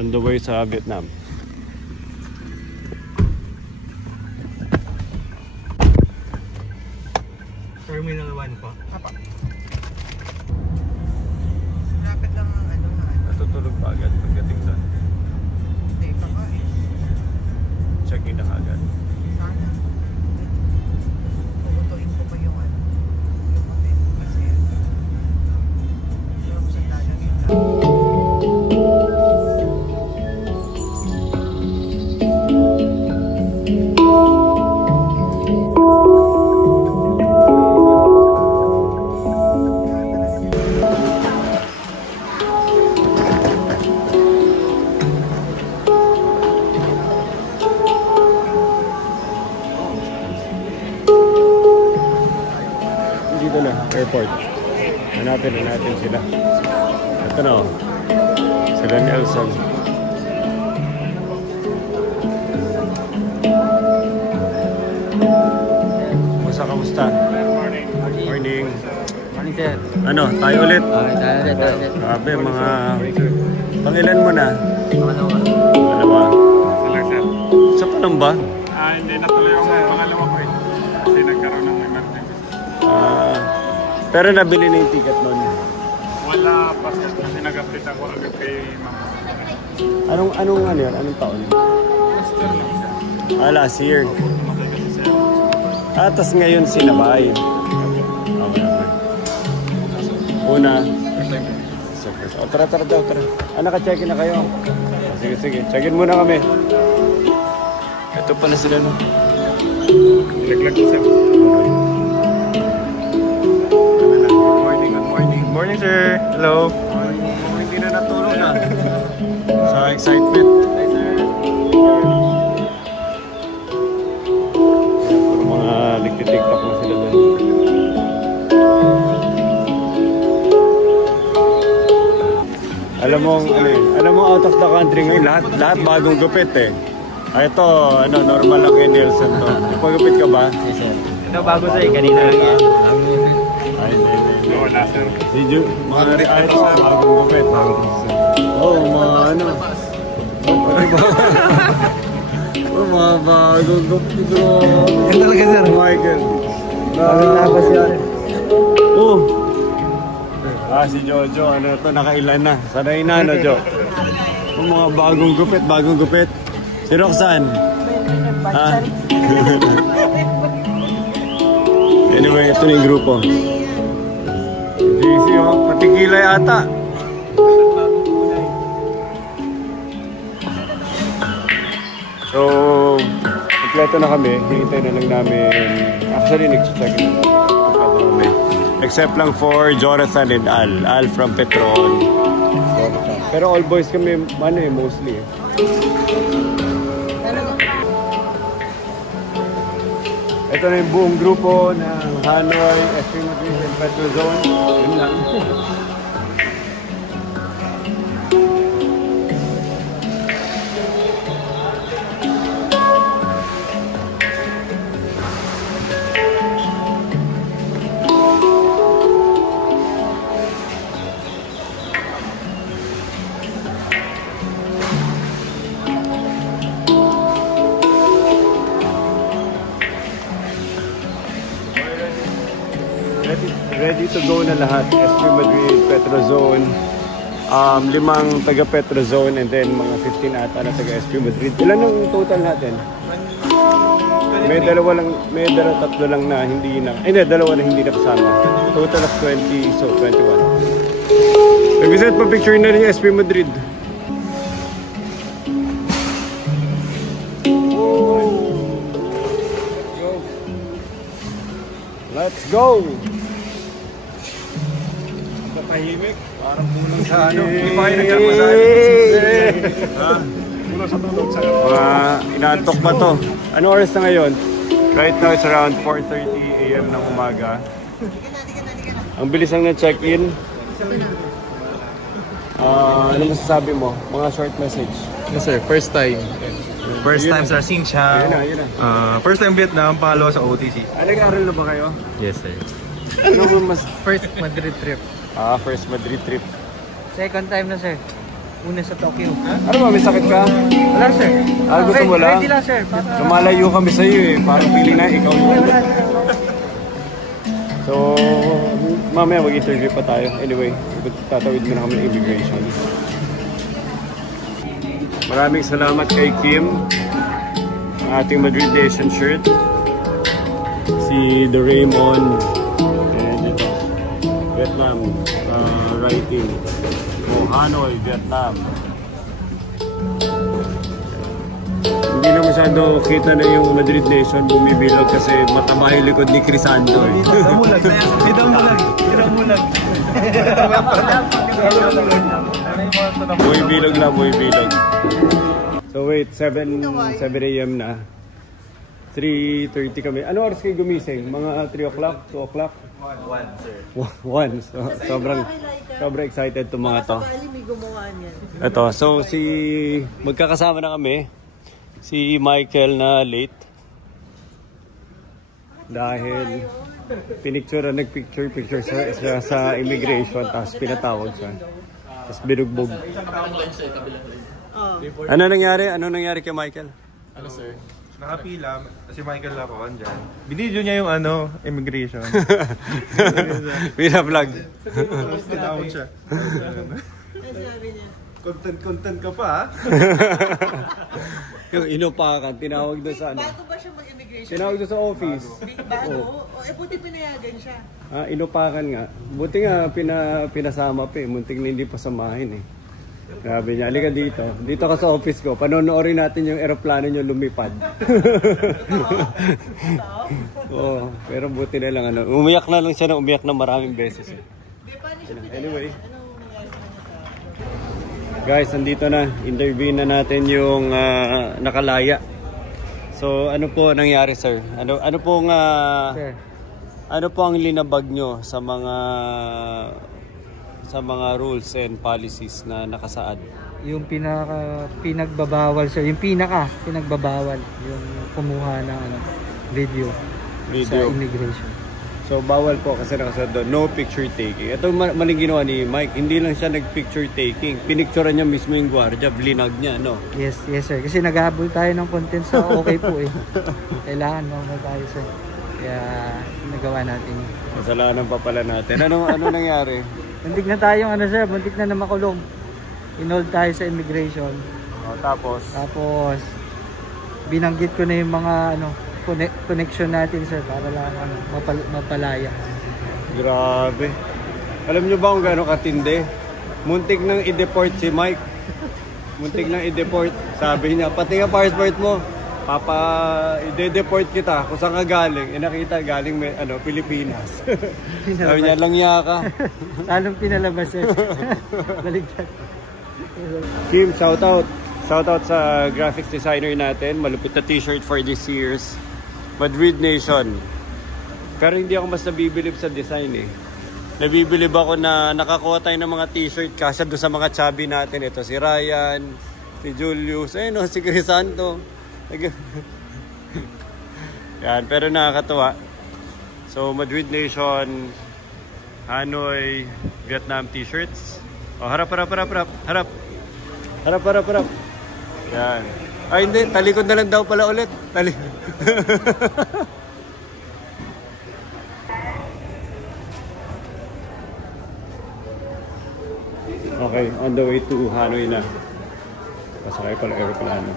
On the way sa Vietnam. Terminal 1 po. Apa. Lapit lang ang ano na. Natutulog pa agad pagdating doon. Hindi pa ba eh. Check-in na agad. Sana. Puputuin ko pa yung ano. Yung hotel. Kasi yung sa dagat yun lang. Dito na, airport. Hanapin sila. Ito na, sila Nelson. Kamusta? Morning. Morning sir. Ano, tayo ulit? Tayo ulit. Grabe, mga... Pangilan mo na? Dalawa. Sila sir. Sa panang ba? Hindi natuloy ako pangalawa ko eh. Kasi nagkaroon ng emergency. Pero nabili na yung ticket nun. Wala pa sir kasi nag-update ako agad kay mama. Anong ano yun? Anong taon? Sister lang siya. Last year. Tumatay kasi sir. Tas ngayon sinabay. Okay. Una. So, tara daw. Naka-check-in na kayo? Sige. Check-in muna kami. Ito pala sila no. Ilaglag ko sir. Good morning sir. Hello. Hindi na natulog na. Sa excitement. Puro mga nagtitiktok na sila doon. Alam mo out of the country ngayon, lahat bagong gupit eh. Ito, normal lang kay Nelson to. Pagupit ka ba? Yes sir. Ito bago sir, kanina lang yan. Hindi. Wala sir. Si Ju, ito, bagong gupit. Mga bagong gupit. Yan talaga sir. Michael. Bagong labas yan. Si Jojo, ito, nakailan na. Sanay na, Jo? Mga bagong gupit. Si Roxanne. Anyway, ito na yung grupo. JC, patigilay ata. So, kompleto na kami. Hintay na lang namin. Actually, nag-check na lang. Kompleto na kami. Except lang for Jonathan and Al from Petron. Pero all boys kami, mostly. Ito na yung buong grupo ng Hanoi, SP Madrid and Petro Zone. Yun lang. Ready to go na lahat. SP Madrid, Petrozone, 5 taga Petrozone and then mga 15 ata na taga SP Madrid. Ilan ang total natin? May tatlo lang na hindi na. Dalawa na hindi na kasama. Total of 20, so 21. Nag-visit pa picture na rin yung SP Madrid. Let's go! Tahimik. Parang kulang sa ano. Hindi pa kayo nagkama sa akin. Kulang sa tulog sa inaantok pa to. Ano oras na ngayon? Right now it's around 4:30 AM ng umaga. Ang bilis lang na check-in. Ano masasabi mo? Mga short message. Yes sir, first time sa Xinjiang. Yun na. First time Vietnam, pangalawa sa OTC. Nag-aaral na ba kayo? Yes sir. Ano mas... First Madrid trip. First Madrid trip. Second time na sir. una sa Tokyo. Ano ba, may sakit ka? Wala sir. Gusto mo lang? Ready lang sir. Para... Lumalayo kami sa'yo eh. Parang pili na ikaw yun. So, mamaya mag-interview pa tayo. Anyway, tatawid mo na kami ng immigration. Maraming salamat kay Kim. Ang ating Madrid Nation shirt. Si The Raymond. And ito, Vietnam. Writing. Hanoi, Vietnam. Hindi na masyado kita na yung Madrid Nation bumibilog kasi mataba yung likod ni Crisanto eh. Damulag na yan. May damulag. Bumibilog lang, bumibilog. So wait, 7 a.m. na. 3:30 kami. Ano oras kayo gumising? Mga 3 o'clock? 2 o'clock? 1 sir. 1. So, sobrang excited itong mga to. May gumawa niyan. Ito, so magkakasama na kami. Si Michael na late. Dahil nagpicture siya sa immigration, tapos pinatawag siya. Tapos binugbog. Ano nangyari kay Michael? Ano sir? Nakapila, si Michael ako andyan. Binidyo niya yung immigration. Pila vlog. Tapos tinawag siya. Content ka pa ha? Yung inupakan, tinawag doon sa ano. Bago ba siya mag-immigration? Tinawag doon sa office. Bago? Buti pinayagan siya. Inupakan nga. Buti nga pinasama pa eh. Muntik na hindi pa samahin eh. Grabe niya, halika dito. Dito ka sa office ko. Panonoorin natin yung aeroplano niyo lumipad. Oo, pero buti na lang ano. Umiyak na lang siya umiyak na maraming beses eh. Anyway. Guys, nandito na. Interview na natin yung nakalaya. So, ano po nangyari, sir? Ano Sir. po ang linabag nyo sa mga rules and policies na nakasaad? Yung pinagbabawal sir, yung pinagbabawal yung kumuha ng video sa immigration. So bawal po kasi nakasaad doon, no picture taking. Ito maling ginawa ni Mike, hindi lang siya nag-picture taking. Pinicturean niya mismo yung gwardiya, blinag niya, no? Yes sir. Kasi naghahabol tayo ng content sa okay po eh. Kailangan mo tayo sir. Kaya nagawa natin. Kasalanan pa pala natin. Ano nangyari? Buntik na tayong sir, buntik na makulong. Inold tayo sa immigration. Tapos binanggit ko na yung mga connection natin sir para lang mapalaya. Grabe. Alam nyo ba kung gano'ng katindi? Muntik nang i-deport si Mike. Muntik nang i-deport. Sabi niya, pati nga passport mo, i-deport kita kung saan ka galing. Nakita galing Pilipinas. Sabi niya, langya ka. Lalong pinalabas sir. Baligtad. Kim, shoutout. Shoutout sa graphics designer natin. Malupit na t-shirt for this year's Madrid Nation. Pero hindi ako mas nabibilib sa design eh. Nabibilib ako na nakakuha tayo ng mga t-shirt kasya doon sa mga chubby natin. Ito si Ryan, si Julius, si Crisanto. Yan, pero nakakatuwa. So Madrid Nation, Hanoi, Vietnam t-shirts. Harap. Yan. Ay hindi, talikod na lang daw pala ulit. Okay, on the way to Hanoi na. Pasakay pala aeroplano.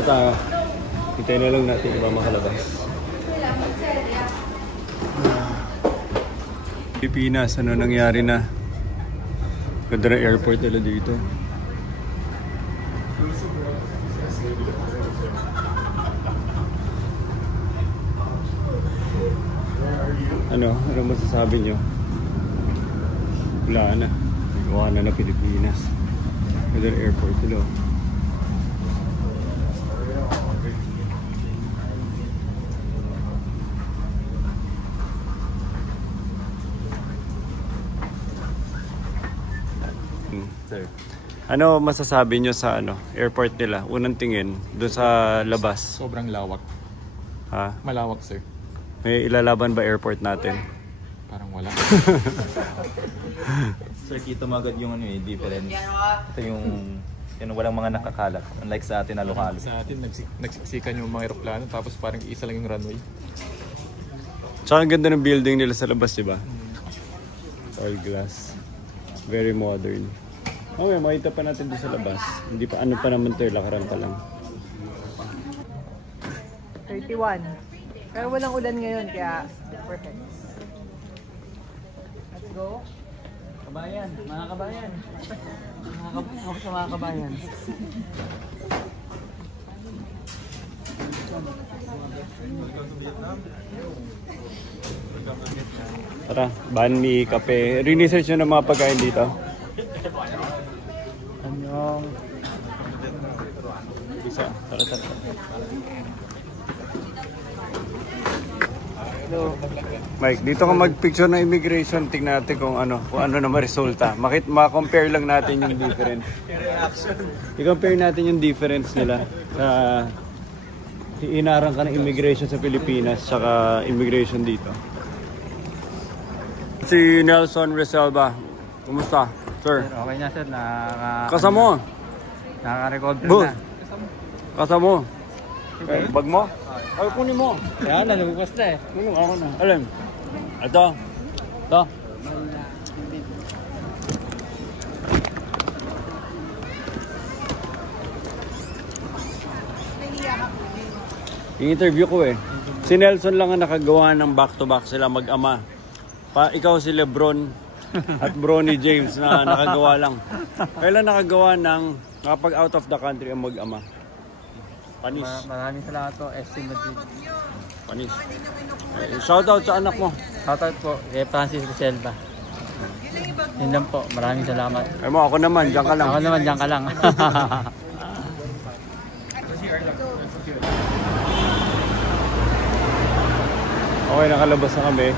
Tara tayo. Hintayin na lang natin iba makalabas. Pilipinas, ano nangyari na? Ganda ng airport nila dito. Ano masasabi nyo? Wala na. Gawa na na Pilipinas. Ganda ng airport nila. Sir. Ano masasabi nyo sa airport nila? Unang tingin, doon sa labas. Sobrang lawak. Ha? Malawak, sir. May ilalaban ba airport natin? Parang wala. Sir, kita mo agad yung difference. Ito yung walang mga nakakalat. Unlike sa atin, halo-halo. Sa atin, nagsiksikan yung mga aeroplano tapos parang isa lang yung runway. Tsaka ang ganda ng building nila sa labas, diba? All glass. Very modern. Okay, makita pa natin doon sa labas. Hindi pa, ano pa naman ito, lakaran pa lang. 31. Pero walang ulan ngayon, kaya perfect. Let's go. Kabayan, mga kabayan. Mga kabayan, ako sa mga kabayan. Tara, banh mi, kape. Research nyo ng mga pagkain dito. Anyong. Isa, tara. Hello. Mike, dito ka mag-picture ng immigration. Tingnan natin kung ano na resulta. Ma-compare lang natin yung difference. I-compare natin yung difference nila sa inarang ka ng immigration sa Pilipinas saka immigration dito. Si Nelson Reselva. Kumusta, sir? Okay na sir, Kasamo. nakaka-recover Boss. na. Kasamo. Bag mo? Ay, kunin mo. Kaya na, lumabas na eh. Ano ako na? Alam. Ito. Ito. Yung interview ko eh. Si Nelson lang ang nakagawa ng back-to-back sila mag-ama. Ikaw si Lebron at Bronny James na nakagawa lang. Kailan nakagawa ng kapag out of the country ang mag-ama? Panis. Maraming salamat po, FC Madrid. Panis. Shoutout sa anak mo. Shoutout po kay Francis Reselva. Yun lang po, maraming salamat. Ay mo, ako naman, diyan ka lang. Ako naman, diyan ka lang. Okay, nakalabas na kami.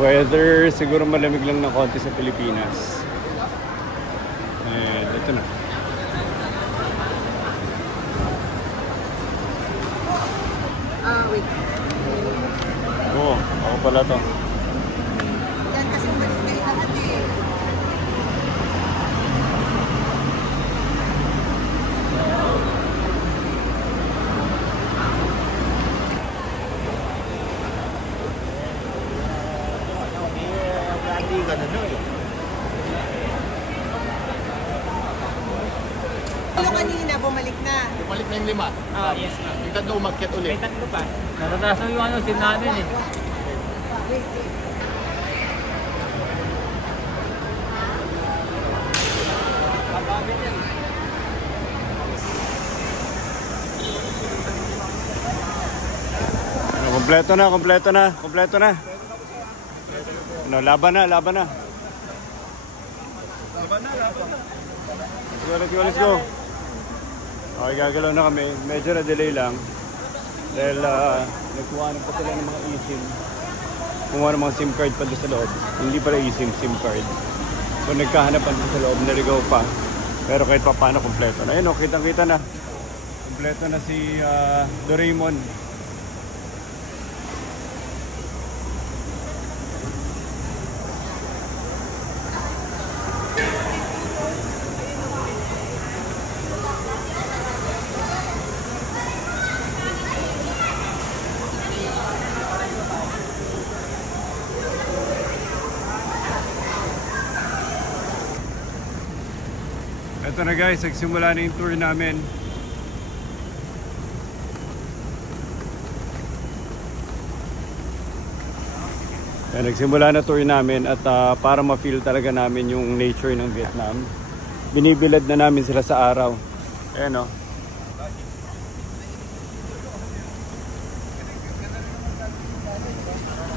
Weather, siguro malamig lang ng konti sa Pilipinas. And ito na. Wait. Oo, ako pala to. Yan kasi umalis kayo lahat eh. Ano kanina, bumalik na. Bumalik na yung 5. Yes. Yung tatlo umakyat ulit. May tatlo pa. Natataas na yung sim namin eh. Kompleto na. Ano, laban na. Let's go. Okay, gagalaw na kami. Medyo na-delay lang. Dahil nagkuha na pa sila ng mga eSIM. Kumuha ng mga SIM card pa doon sa loob. Hindi pala eSIM, SIM card. So nagkahanapan doon sa loob, naligaw pa. Pero kahit pa paano, kompleto na. Ayun, kitang-kita na. Kompleto na si Doraemon. Ito na guys, nagsimula na yung tour namin. Kaya nagsimula na tour namin at para ma-feel talaga namin yung nature ng Vietnam, binibilad na namin sila sa araw. Ayan o.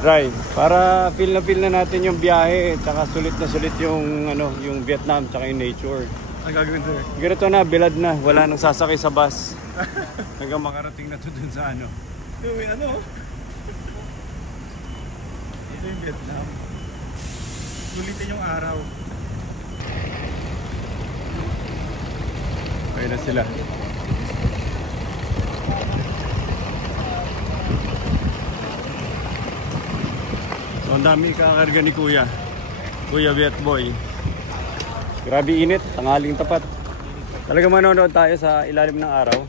Ray, para feel na natin yung biyahe, tsaka sulit na sulit yung yung Vietnam tsaka yung nature. Ang gagawin sir? Ganito na, bilad na, wala nang sasakay sa bus. Hanggang makarating na to dun sa ano. Yung ano? Ito yung Vietnam. Sulitin yung araw. Okay na sila. So, ang dami kakarga ni Kuya. Kuya Viet Boy. Grabe init, tanghaling tapat. Talaga manonood tayo sa ilalim ng araw.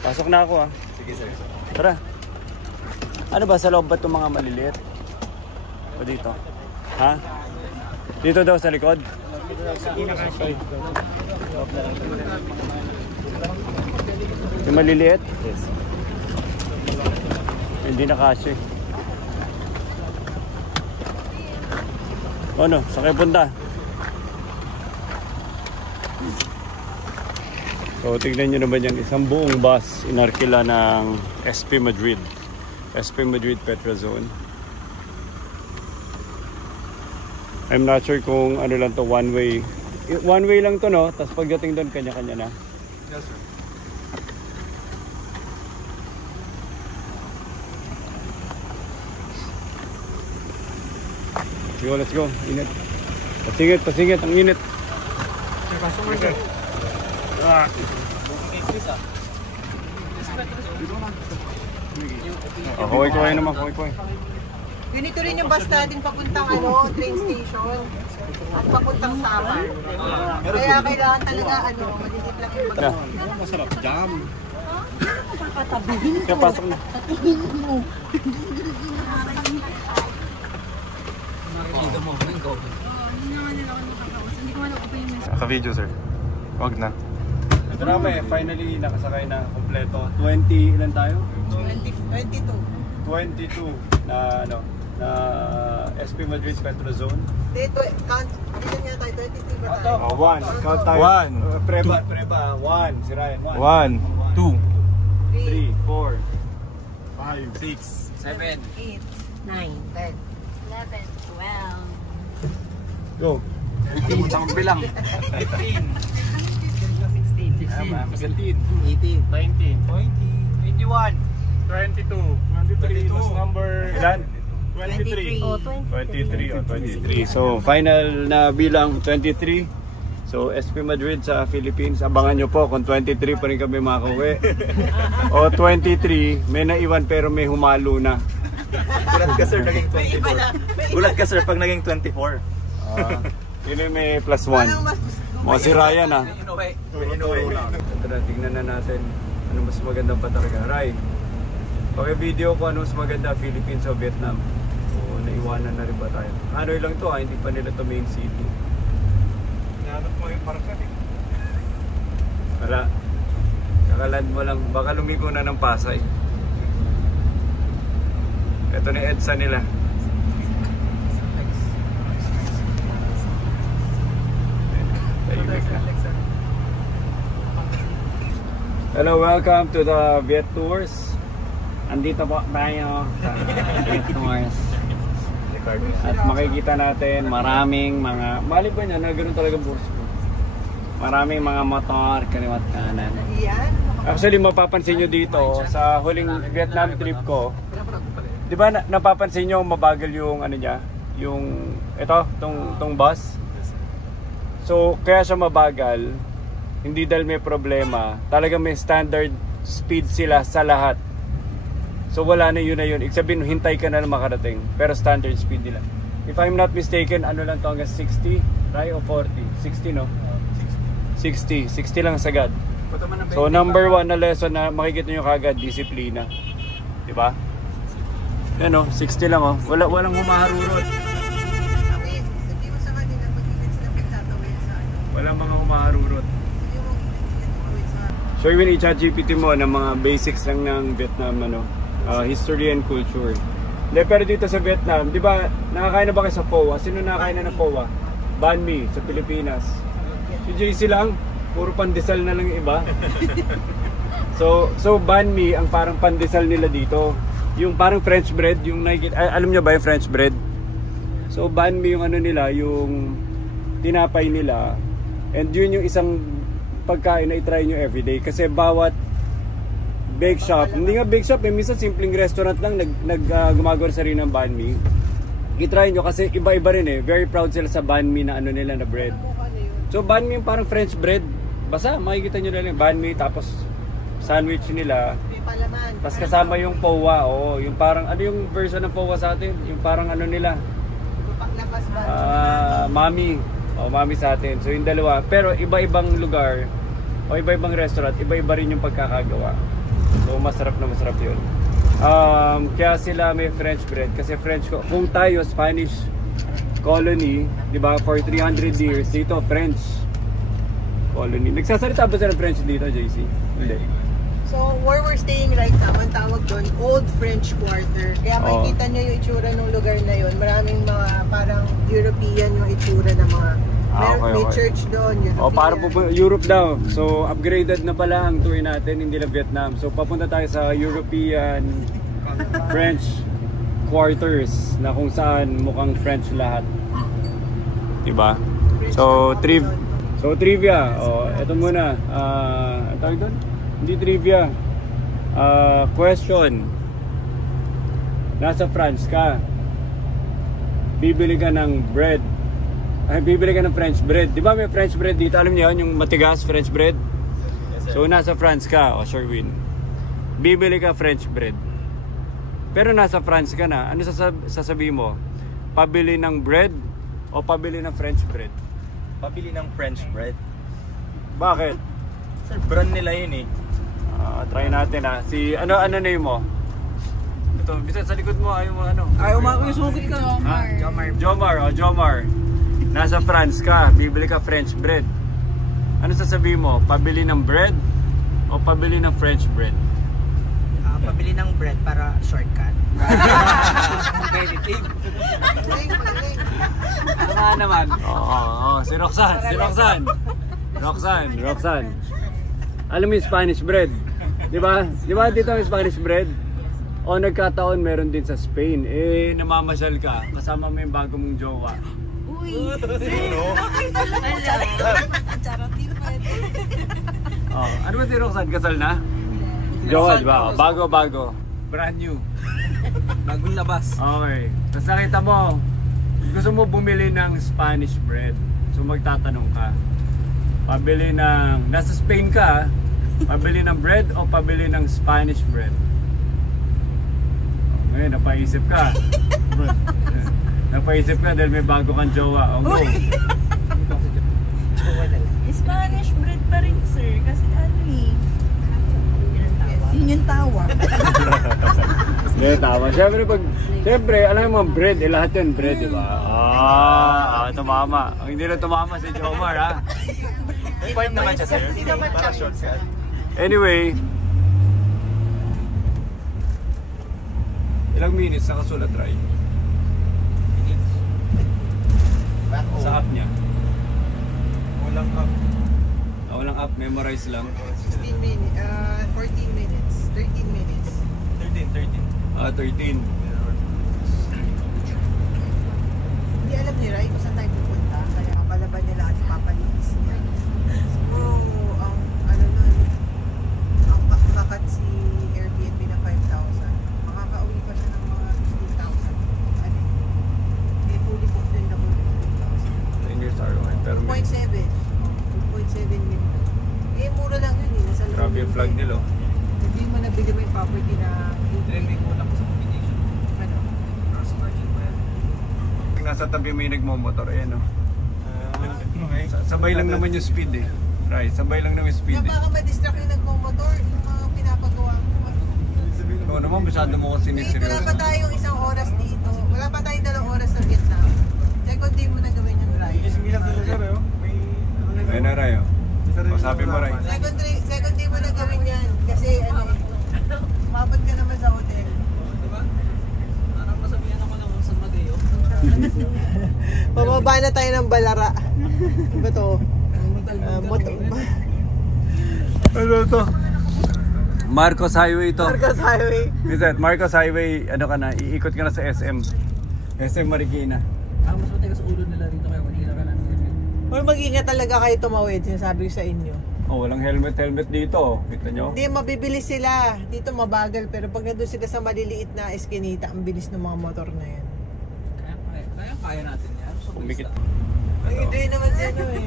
Pasok na ako Sige sir. Tara. Ano ba, sa loob ba itong mga maliliit? O dito? Ha? Dito daw sa likod? Yung maliliit? Yes. Hindi na kasi. Ano? Saan kayo punta? So, tignan nyo naman yan. Isang buong bus inarkila ng SP Madrid. SP Madrid Petrazone. I'm not sure kung ano lang to, one way. One way lang to, no? Tapos pagdating doon, kanya-kanya na. Yes sir. Let's go. Init. Pasingit. Ang init. Kuhay naman. Ganito rin yung bus natin papuntang train station at papuntang Samar. Kaya kailangan talaga malilit lang yung bus. Masarap. Jam. Kaya pasok na. Naka-video sir. Wag na. Ito na finally nakasakay na kompleto. 20, ilan tayo? 22. 22 na na SP Madrid Petrazone. Dito niya tayo, 22 ba tayo? One. Count tayo. One. Preba. One. Si Ryan. 1, 2, 3, 4, 5, 6, 7, 8, 9, 10. 11, 12. go. 18, 16, 18, 19, 21, 22, 23, last number Ilan? 23. Oh, 23. So, final na bilang 23. So, SP Madrid sa Philippines. Abangan nyo po kung 23 pa rin kami makauwi. O 23, may naiwan pero may humalo na. Gulat ka sir, naging 24. Gulat ka sir pag naging 24. Yun yung may plus 1. Mga si Ryan Tara, tignan na natin ano mas magandang pa talaga. Ray, paki-video ko ano mas maganda, Philippines o Vietnam. O naiwanan na rin ba tayo? Hanoi lang to hindi pa nila to main city. Nahanap mo yung parkan Wala. Kakaland mo lang. Baka lumigo na ng Pasay. Ito ni EDSA nila. Hello, welcome to the Viet Tours. Andito po tayo sa Viet Tours. At makikita natin maraming mga, mali ba niya na ganoon talaga boss ko. Maraming mga motor, kaliwat kanan. Actually, mapapansin nyo dito sa huling Vietnam trip ko, di ba napapansin nyo mabagal yung ano niya, yung tong bus. So kaya siya mabagal, hindi dahil may problema, talaga may standard speed sila sa lahat. So wala na yun. Ibig sabihin, hintay ka na lang makarating. Pero standard speed nila. If I'm not mistaken, ano lang to hanggang 60, right? O 40? 60 no? 60 lang sagad. So number 1 na lesson na makikita nyo kagad, disiplina. Diba? Yan o, 60 lang o. Walang humaharurot. Walang mga humaharurot. So even i-chat GPT mo ng mga basics lang ng Vietnam history and culture. Pero dito sa Vietnam, di ba, nakakain na ba kayo sa pho? Sino nakakain na ng pho? Banh mi sa Pilipinas. Si JC lang, puro pandesal na lang yung iba. So banh mi ang parang pandesal nila dito. Yung parang French bread, yung nakikita, alam nyo ba yung French bread? So banh mi yung ano nila, yung tinapay nila. And yun yung isang pagkain na i-try nyo everyday. Kasi bawat bake shop, hindi nga bake shop, minsan simpleng restaurant lang gumagawa sa rin ng banh mi. I-try nyo kasi iba-iba rin eh. Very proud sila sa banh mi na ano nila na bread. So banh mi yung parang French bread. Basta makikita nyo na yung banh mi, tapos sandwich nila. Tapos kasama yung powa, yung parang, ano yung version ng powa sa atin? Yung parang ano nila? Mami. Mami sa atin. So yung dalawa. Pero iba-ibang lugar, o iba-ibang restaurant, iba-iba rin yung pagkakagawa. So masarap na masarap yun. Kaya sila may French bread. Kasi French, kung tayo, Spanish colony, di ba, for 300 years, dito French colony. Nagsasalita ba sila French dito, JC? Hindi. So, where we're staying right now, ang tawag doon, Old French Quarter. Kaya makikita nyo yung itsura ng lugar na yun. Maraming mga parang European yung itsura ng mga may church doon, European. Para po Europe daw. So, upgraded na pala ang tour natin, hindi na Vietnam. So, papunta tayo sa European French Quarters na kung saan mukhang French lahat. Diba? So, trivia. Ito muna. Ang tawag doon? Hindi trivia. Question. Nasa France ka. Bibili ka ng bread. Bibili ka ng French bread. Di ba may French bread dito? Alam niyo yun, yung matigas French bread? So nasa France ka, Sherwin. Bibili ka French bread. Pero nasa France ka na. Ano sasabihin mo? Pabili ng bread o pabili ng French bread? Pabili ng French bread. Bakit? Sir, brand nila yun eh. Try natin ha. Ano na yun mo? Ito, bisa sa likod mo, ayaw mo ano? Ayaw mo yung sugit ka. Jomar. Nasa France ka, bibili ka French bread. Ano sasabihin mo? Pabili ng bread o pabili ng French bread? Pabili ng bread para shortcut. Competitive. Naman. Si Roxanne. Roxanne. Alam mo yung Spanish bread? Di ba dito ang Spanish bread? O nagkataon meron din sa Spain. Namamasyal ka, kasama mo yung bago mong jowa. Uy! Ano ba si Roxanne? Kasal na? Jowa, di ba? Bago. Brand new. Bagong labas. Okay. Tapos nakita mo, gusto mo bumili ng Spanish bread. So magtatanong ka. Pabili ng, nasa Spain ka, pabili ng bread o pabili ng Spanish bread? Ngayon, napaisip ka. Napaisip ka dahil may bago kang jowa. Go! Spanish bread pa rin, sir. Kasi yun yung tawa. Hindi, tama. Siyempre, alam mo, bread, lahat yun, bread, di ba? Tumama. Ang hindi na tumama si Jomar, ha? May point naman siya, sir. Para shortcut. Anyway, ilang minutes nakasulat, Rai? Sa app niya. Walang app, memorize lang. 16 minutes, 14 minutes, 13 minutes. 13. Hindi alam ni Rai kung saan tayo pupunta. Kaya ang palaban nila at papalinis niya. Siguro, ang kakat si Airbnb na 5,000. Makakauwi pa siya ng mga 15,000. May fully booked din na 15,000. 10 years ROI. Pero 2.7 million. Mura lang yun. Nasa grabe yung flag nila. Hindi mo nabili mo yung property na May kulang ko sa combination. ano? Cross margin pa yan. Nasa tabi may nagmomotor, ayan o. Sabay lang naman yung speed eh. Right, sabay lang naman yung speed Kaya eh. baka ma-distract yung nagmomotor, yung mga pinapagawa mo. Oo naman, masyado mo kasi Wait, wala siniseryoso. pa tayong isang oras dito. Wala pa tayong 2 oras sa Vietnam. Second day mo na gawin yung drive. Ayun na, Ray. O, sabi mo, Ray. Second day mo na gawin yan. Kasi umabot ka naman sa hotel. Pababa na tayo ng Balara. Ano ba to? Ano to? Marcos Highway to. Marcos Highway. Visit, Marcos Highway, ano ka na, iikot ka na sa SM. SM Marikina. Mas matigas ulo nila rito kaya hindi na ka na. Or mag-ingat talaga kayo tumawid, sinasabi ko sa inyo. Oh, walang helmet dito. Kita nyo? Hindi, mabibilis sila. Dito mabagal, pero pag nandun sila sa maliliit na eskinita, ang bilis ng mga motor na yan. Kaya natin yan. Umikit. Ay, hindi naman siya eh.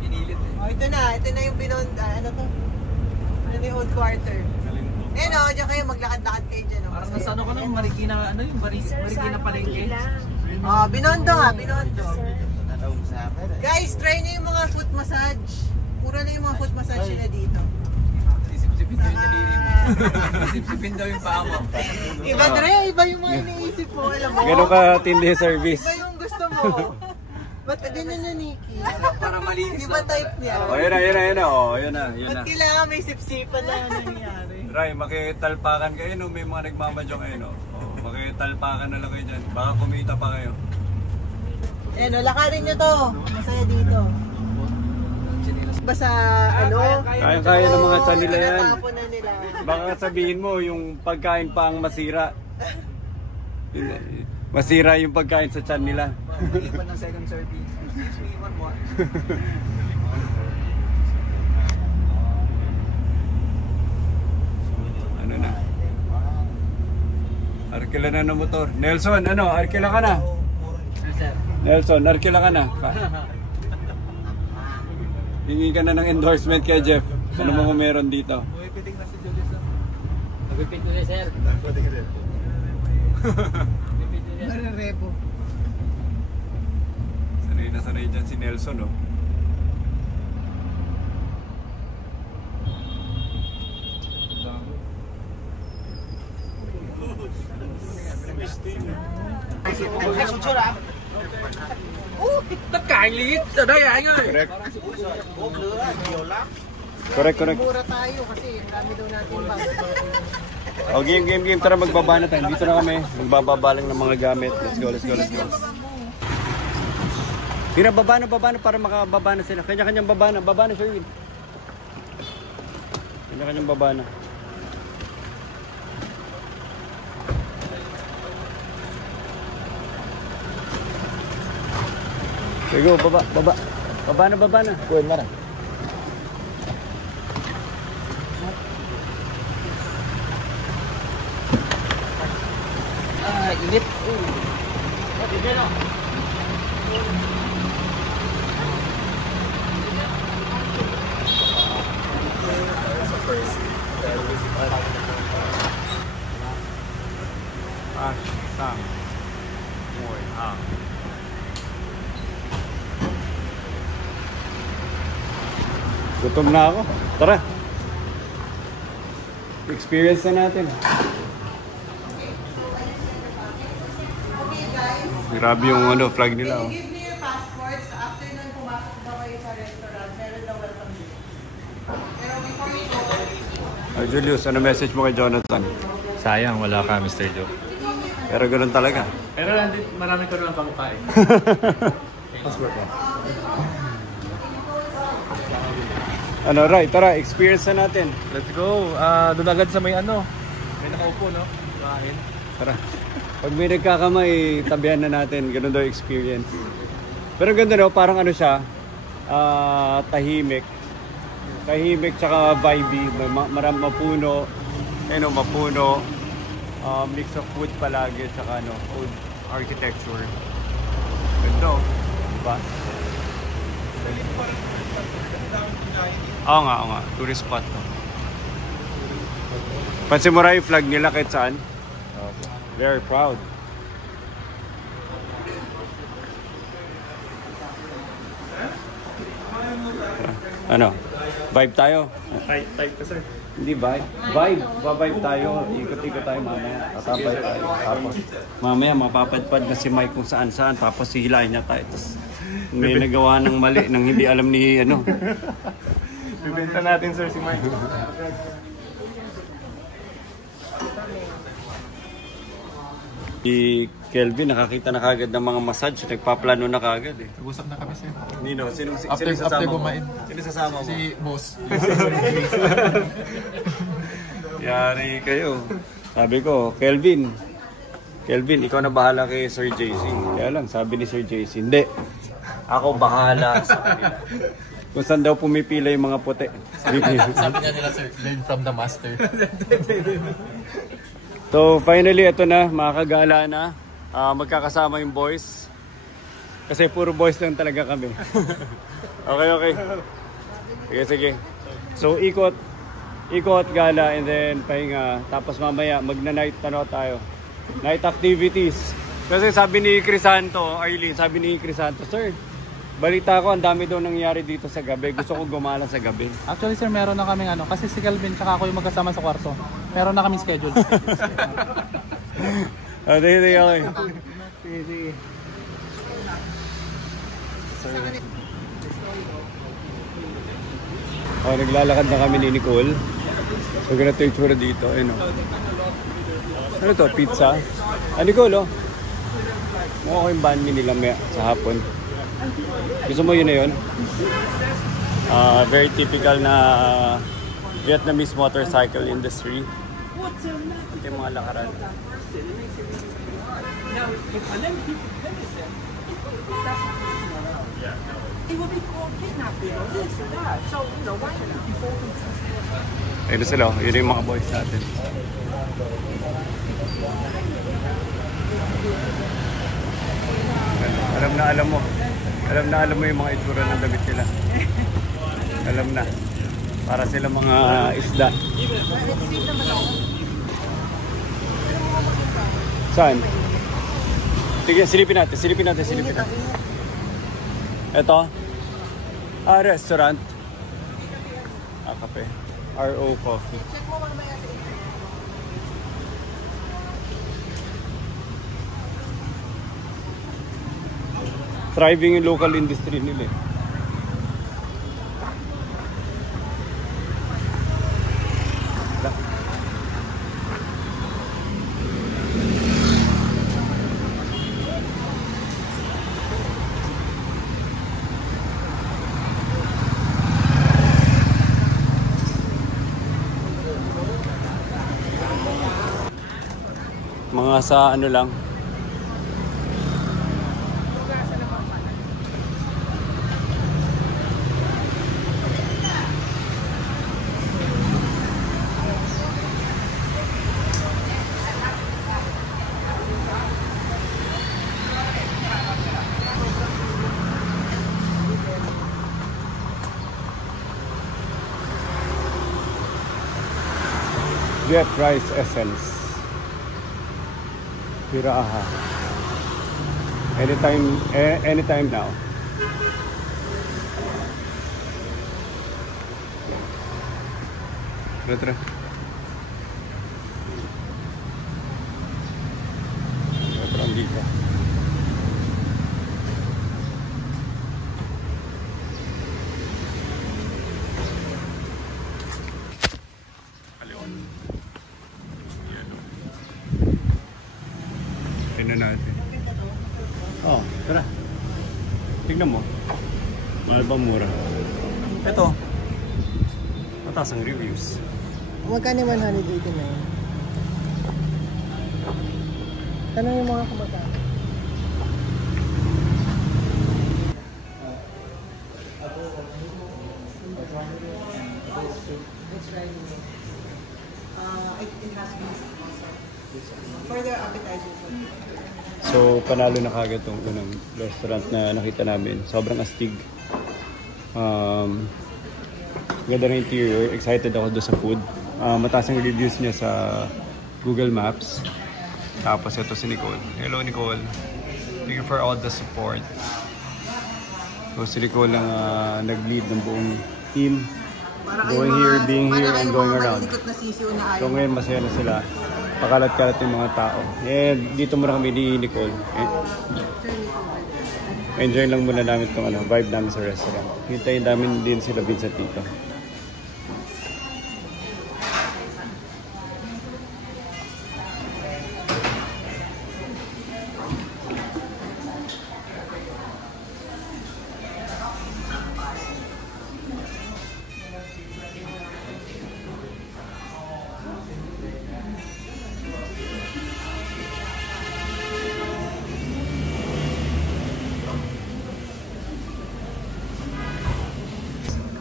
Pinilit eh. Oh, ito na yung binond, ano to? Ano yung old quarter? Eh no, diyan kayo, maglakad-lakad kayo dyan. Parang nasa ano ko na, Marikina, ano yung Marikina Palengke? Binondo nga, binondo. Guys, try nyo yung mga foot massage. Mura na yung mga foot massage na dito. Sip-sipin daw yung daliri mo. Sip-sipin daw yung paa mo. Iba Dre, iba yung mga iniisip mo, alam mo. Ganun ka tindi service. Iba yung gusto mo. Ba't ganyan na Nikki? Para malinis Di ba type niya? Oh, yun na. Oh, yun na. Ba't kailangan may sip-sipan na nangyayari? Ray, makitalpakan kayo no, may mga nagmamadyong kayo no. Oh, makitalpakan na lang kayo dyan. Baka kumita pa kayo. Eh no, lakarin nyo to. Masaya dito. Basta ano? Kaya ng mga tiyan nila yan. Natapon na nila. Baka sabihin mo yung pagkain pa ang masira. Masira yung pagkain sa tiyan nila. Ipan ng second serving. Excuse me, one more. Ano na? Arkila na ng motor. Nelson, ano? Arkila ka na? Nelson, arkila ka na? Hingi ka na ng endorsement kay Jeff. Ano mo meron dito? Pumipiting na si Julius. Nagpipit ko siya, sir. Marerebo. Sanay dyan si Nelson, oh. Correct. Mura tayo kasi ang dami daw natin ba. Oh, game. Tara, magbaba na tayo. Dito na kami. Magbababa lang ng mga gamit. Let's go. Tira, baba na para makababa na sila. Kanya-kanyang baba na, Sherwin. Kanya-kanyang baba na. Okay, go, baba na. Kuhin na. Init. Gutom na ako. Tara. Experience na natin. Grabe yung flag nila. Oh. Give me your passports. After nun, pumasok daw kayo sa restaurant. Meron daw welcome drink. Pero before you go, Julius, ano message mo kay Jonathan? Sayang, wala ka, Mr. Joe. Pero ganun talaga. Pero marami ko naman pang kain. Passport mo. Ano, Ray, tara, experience na natin. Let's go. Doon agad sa may may nakaupo, no? Kain. Tara. Pag may nagkakamay, tabihan na natin. Ganun daw experience. Pero ganda no, parang ano siya, tahimik. Tahimik tsaka vibey. Mapuno. Mapuno. Mix of wood palagi tsaka old architecture. Ganda oh. Diba? Oo nga. Tourist spot to. Pansin mo rin yung flag nila kahit saan? Very proud. Ano? Vibe tayo? Type ka, sir. Hindi vibe. Vibe tayo. Ikot-ikot tayo mamaya. Tatapay tayo. Tapos mamaya mapapadpad na si Mike kung saan-saan. Tapos hihilahin niya tayo. Tapos may nagawa ng mali nang hindi alam ni Bibenta natin, sir, si Mike. Kelvin, nakakita na kagad ng mga massage. Nagpaplano na kagad eh. Nag-usap na kami sir. Nino, sino After sasama mo? kumain. Sino sasama mo? Si boss. Yari kayo. Sabi ko, Kelvin, ikaw na bahala kay Sir JC. Kaya lang, sabi ni Sir JC, hindi. Ako bahala sa kanila. Kung saan daw pumipila yung mga puti. Sabi nga nila sir, learn from the master. So finally, ito na, makakagala na. Magkakasama yung boys. Kasi puro boys lang talaga kami. Okay. Sige. So ikot, gala, and then pahinga. Tapos mamaya, magna-night tayo. Night activities. Kasi sabi ni Crisanto, Arlene, sir, balita ko, ang dami daw nangyari dito sa gabi. Gusto ko gumala sa gabi. Actually sir, meron na kaming kasi si Calvin tsaka ako yung magkasama sa kwarto. Meron na kaming schedule. Okay. Sige. Naglalakad na kami ni Nicole. So, ganito yung tsura dito. Ano to? Pizza? Nicole, mukha ko yung banh mi nila sa hapon. Gusto mo yun na yun? Very typical na Vietnamese motorcycle industry. Ito yung mga lakaran. Ayun na sila, yun yung mga boys natin. Alam na mo yung mga itsura ng damit nila. Alam na. Para sila mga isda. Saan? Sige, silipin natin. Ito? Restaurant. Kape. RO Coffee. Thriving yung local industry nila. Mga sa ano lang. Get rice essence. Piraha. Anytime now. Tara. Parang dito. Tingnan natin. Tara. Tingnan mo. Mahal ba mura? Ito. Mataas ang reviews. Magkano man honey dito na yun? Tanong yung mga kumakain. It has been for the appetizers. So, panalo na kagad itong unang restaurant na nakita namin. Sobrang astig. Ganda ng interior. Excited ako doon sa food. Mataas ang reviews niya sa Google Maps. Tapos ito si Nicole. Hello Nicole. Thank you for all the support. So si Nicole ang nag-lead ng buong team. Going here, being here, and going around. So ngayon masaya na sila. Pakalat-kalat yung mga tao. And dito muna kami ni Nicole. Enjoy lang muna namin itong vibe namin sa restaurant. Hintayin namin din sila Vincent dito.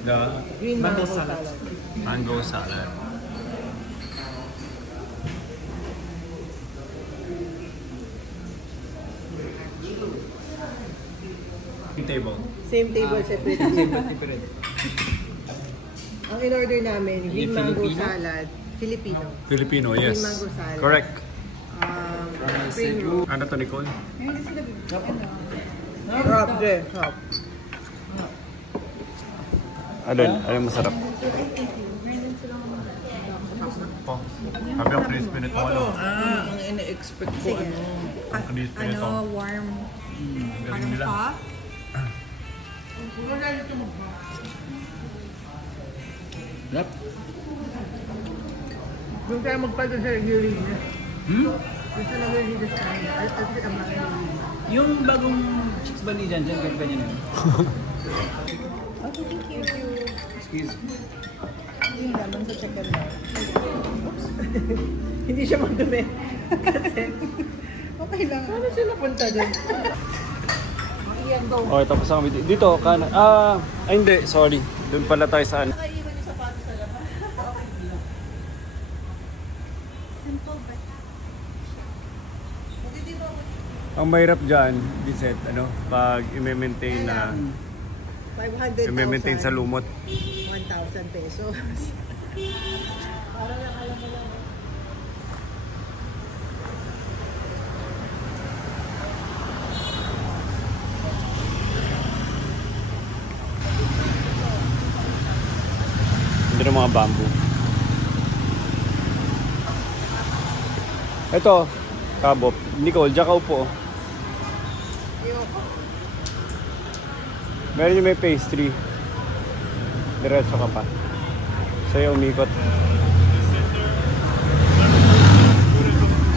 The Green mango salad. mango salad. Table. Same table, separate. Ang in-order namin, green mango salad, Filipino. Filipino, Green yes. mango salad. Correct. Spring roll. Ano to, Nicole? Sarap din, sarap. Alin masarap? Oh, sabi ang crispy nito, ano? Ang ina-expect ko, Ang crispy nito. warm. Galing nila. Yep. Doon tayo magpaldo sa hearing niya. Doon sa hearing niya sa akin. Yung bagong chicks ba ni Jan, ganyan na. Okay, thank you. Excuse me. Yung laman sa chicken na. Hindi siya magdumi. Kasi, okay lang. Paano siya napunta doon? Iyan daw. Okay, tapos kami dito. Kanan. Hindi. Sorry. Doon pala tayo saan. Nakaiwan yung sapatos sa labas. Simple but Ang mahirap dyan, Vincent, pag i-maintain na 500,000. i-maintain sa lumot. 1,000 pesos. Para lang alam mo lang. Hindi na mga bamboo. Ito, kabop. Nicole, diyan ka upo. Meron yung may pastry. Diretso ka pa. Sa'yo umikot.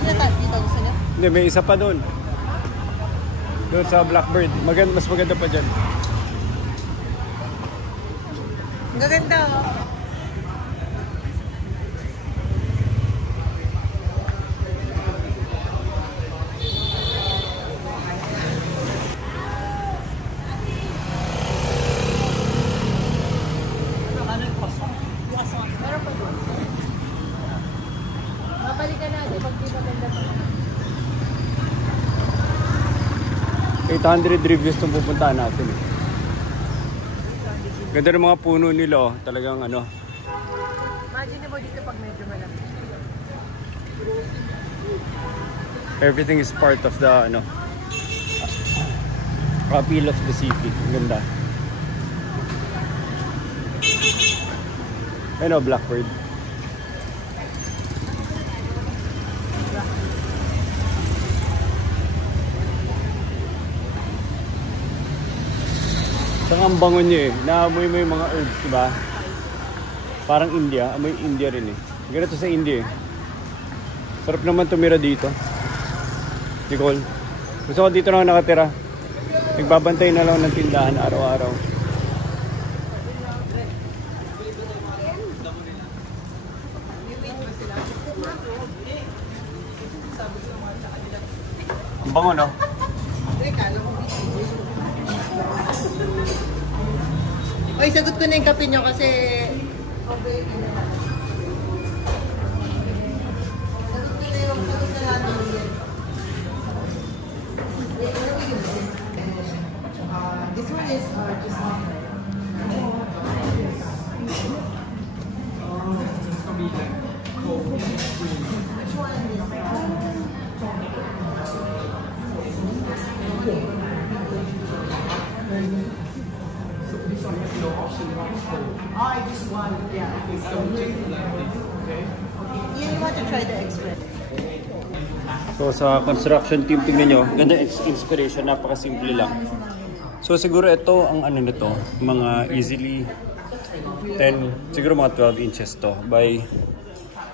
Dito gusto niya? Hindi, may isa pa doon. Doon sa Blackbird. Mas maganda pa dyan. Ang gaganda oh. Babalikan natin pag di maganda pa. 800 reviews itong pupuntahan natin eh. Ganda ng mga puno nila oh. Talagang Imagine mo dito pag medyo malamig. everything is part of the appeal of the city. Ang ganda. Blackbird. Saka ang bango niya eh. Naamoy mo yung mga herbs, diba? Parang India. Amoy India rin eh. Ganito sa India eh. Sarap naman tumira dito. Nicole. Gusto ko dito na ako nakatira. Nagbabantay na lang ng tindahan araw-araw. Ang bango, no? Oy, sagot ko na yung kape nyo kasi... Sagot na natin yun. This one is just offer. Which one is I just want, yeah. Okay. You want to try the express? So sa construction team, tingnan nyo, ganda inspiration, napakasimple lang. So siguro ito ang nito, mga easily 10, siguro mga 12 inches to by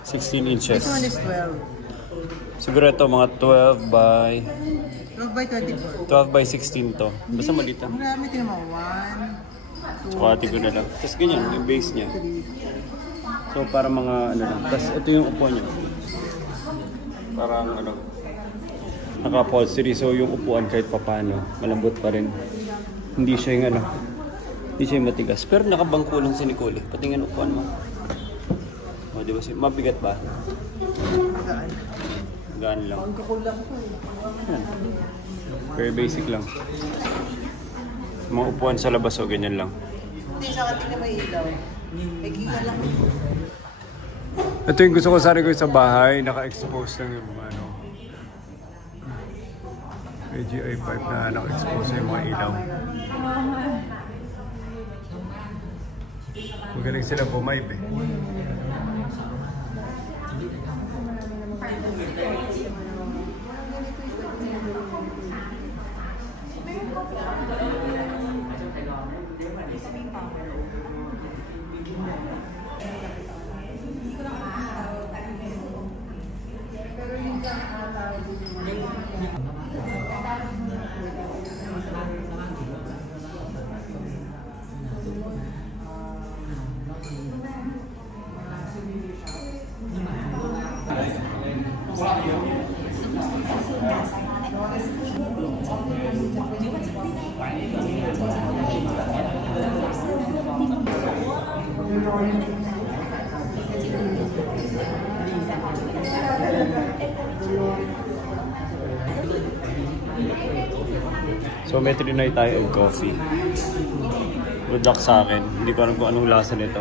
16 inches. This one is 12. Siguro ito mga 12 by 12 by 24. 12 by 16 to. Basta malita. Marami tingnan mo. 1, 2, Kuhati ko na lang. Tapos ganyan, yung base niya. So para mga lang. Tapos ito yung upo niya. Parang naka-upholstery. So yung upuan kahit papano, malambot pa rin. Hindi siya yung Hindi siya matigas. Pero nakabangko lang si Nicole. Patingin upuan mo. O, di ba siya? Mabigat ba? Gaan lang. Yan. Very basic lang. Mga upuan sa labas o ganyan lang. Hindi, sa ating na may ilaw. May giga lang. Ito yung gusto ko sana ko sa bahay. Naka-expose lang yung mga ano. May GI pipe na naka-expose yung mga ilaw. Magaling sila bumayb eh. So may trinay tayo of coffee. Good luck sa akin. Hindi ko alam kung anong lasa nito.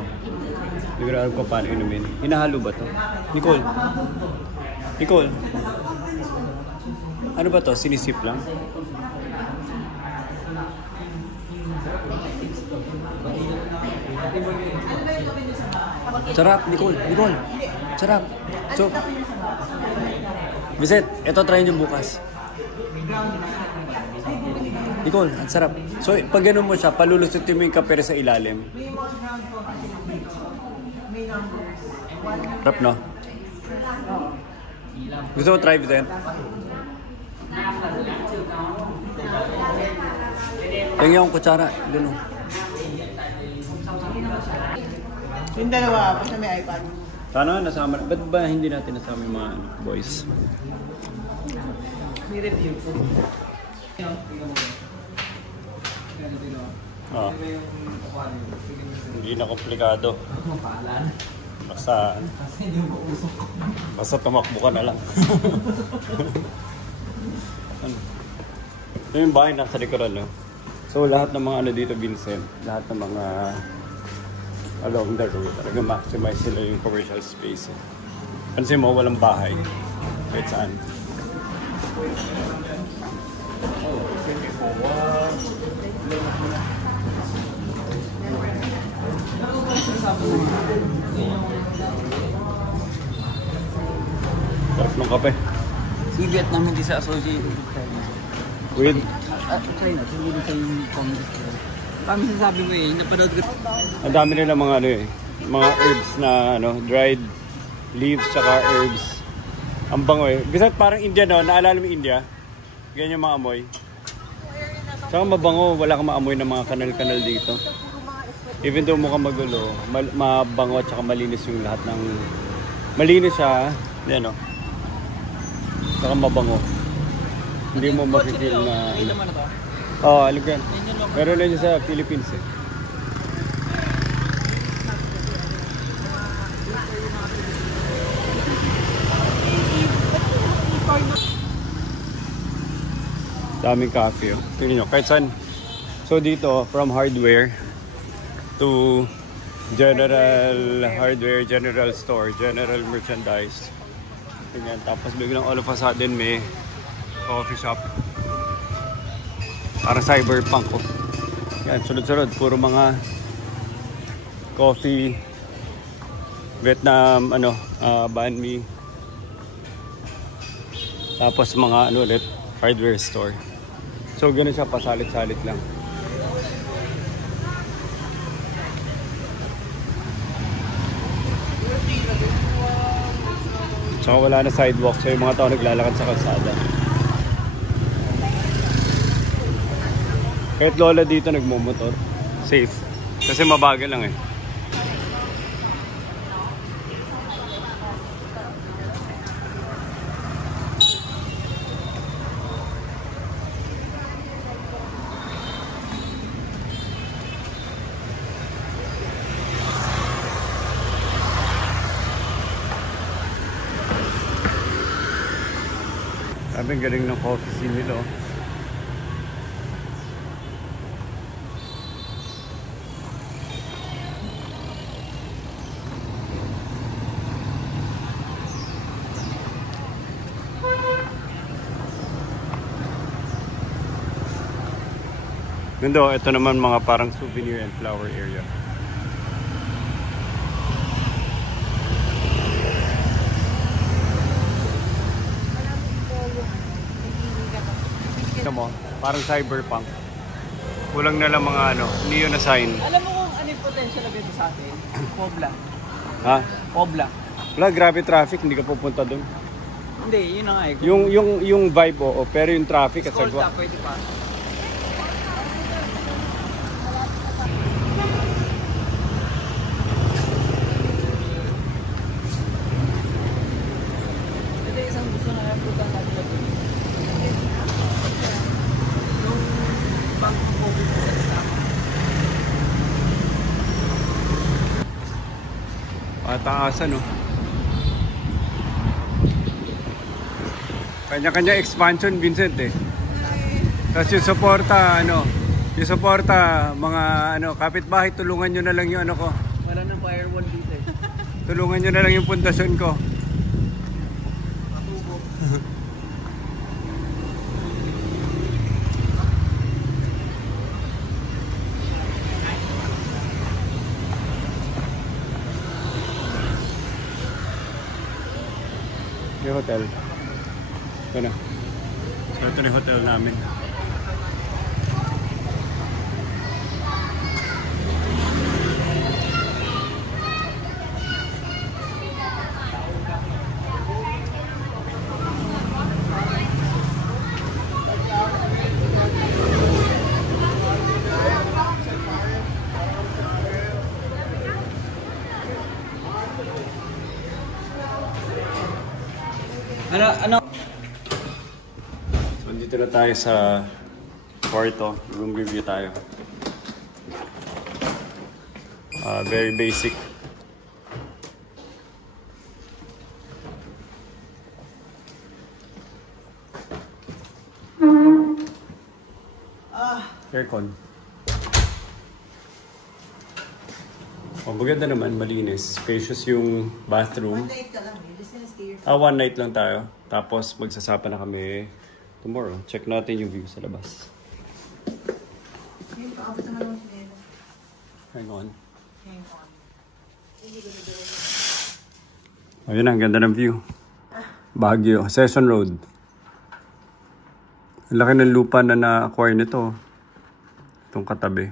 Hindi ko alam kung paano inumin. Hinahalo ba to? Nicole? Nicole? Ano ba to? Sinisip lang? Sarap, Nicole. Nicole. Sarap. So, Vincent, ito try nyo bukas. Nicole, ang sarap. So, pag gano'n mo siya, palulusutin mo yung kapere sa ilalim. Sarap, no? Gusto mo try, Vincent? Tingnan yung kutsara. Gano'n. Yung dalawa, basta may iPad. Sana nasama. Ba't ba hindi natin nasama yung mga boys? May review. Ah. Hindi na komplikado. Basta tumakbo ka na lang. Ito yung bahay nasa likuran, no? So lahat ng mga ano dito, Vincent, lahat ng mga along the road, talaga maximize sila yung commercial space. Pansin mo, walang bahay. Kahit saan. Sarap ng kape. Si Vietnam hindi sa associated with China. With? China, siguro sa yung Congress. Kami sasabi mo eh, napanood ko. Ang dami nila mga ano eh, mga herbs na ano, dried leaves tsaka herbs. Ang bango eh. Bisat parang India, no? Naalala mo India? Ganyan yung mga amoy. Saka mabango, wala kang maamoy ng mga kanal-kanal dito. Even though mukhang magulo, mabango at saka malinis yung lahat ng... Malinis siya, yan o. Saka mabango. Hindi mo makikil na... Oo, alam ko yan. Meron na yun sa Philippines eh. Daming cafe, oh. Tingnan nyo, kahit saan. So dito, from hardware to general hardware, general store, general merchandise. Tingnan, tapos biglang all of a sudden may coffee shop. Parang cyberpunk, oh. Yan, sunod-sunod, puro mga coffee, Vietnam, ano, banh mi. Tapos mga ano ulit, hardware store. So ganun siya, pasalit-salit lang. Tsaka wala na sidewalk, so yung mga tao naglalakad sa kalsada. Kahit lola dito nagmumotor, safe. Kasi mabagal lang eh. Sabi, galing ng coffee scene nila. Oh. Ganda, ito naman mga parang souvenir and flower area. Mo, parang cyberpunk. Kulang na lang mga neon na sign. Alam mo kung ano yung potential na dito sa atin? Pobla. Ha? Pobla. Wala, grabe traffic, hindi ka pupunta doon. Hindi, yun na nga eh. Yung vibe, oo, pero yung traffic at Escolta, pwede pa. Ito isang gusto na napunta natin na doon. Yung pang-COVID sa kasama. Pataasan, no? Kanya-kanya expansion, Vincent, eh. Tapos yung suporta, yung suporta, mga, kapitbahay, tulungan nyo na lang yung ko. Wala nang firewall dito eh. Tulungan nyo na lang yung pundasyon ko. Yung hotel. Ito na. So ito na yung hotel namin. Ano? So, dito na tayo sa kwarto. Room review tayo. Very basic. Aircon. Maganda naman, malinis. Spacious yung bathroom. One night ka lang eh. Just gonna stay here. One night lang tayo. Tapos magsasapa na kami tomorrow. Check natin yung view sa labas. Hang on. Ayun, ang ganda ng view. Baguio, Session Road. Ang laki ng lupa na na-acquire nito. Itong katabi.